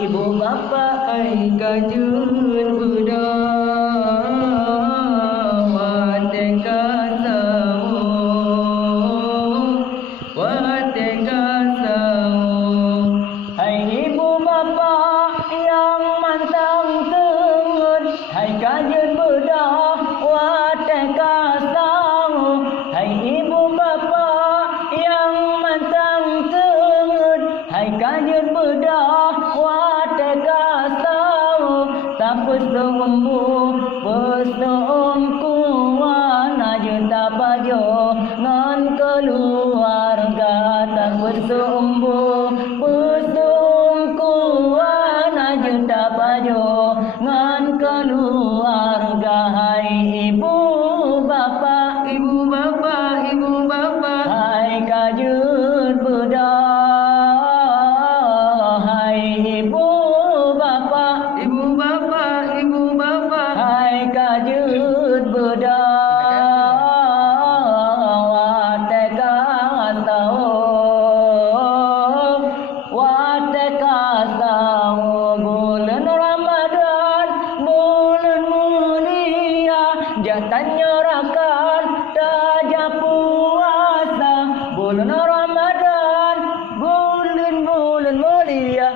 ibu bapa ai kajun buda wateka sawo hai ibu bapa yang mantang tengun hai kajun buda wateka sawo hai ibu bapa yang mantang tengun hai kajun buda wateka sawo tapus umbu pesum kuwana juta bajo ngan keluarga tapus umbu pesum kuwana juta bajo ngan keluarga hai ibu bapa hai kajun buda hai ibu bapa hai kajun buda wateka sawo bulan Ramadan bulan mulia jantan nyorakan taja puasa bulan Ramadan bulan mulia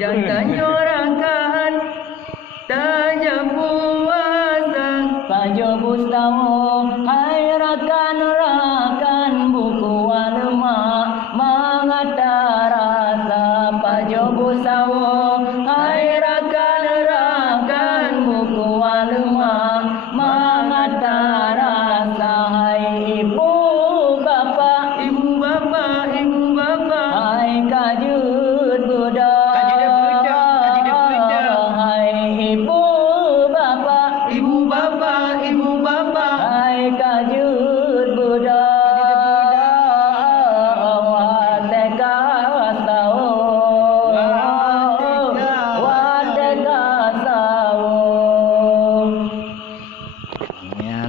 jantan nyorakan taja puasa pajo bustawo hai rakan buku walema mangata rasa pajo bustawo hai rakan buku walema mangata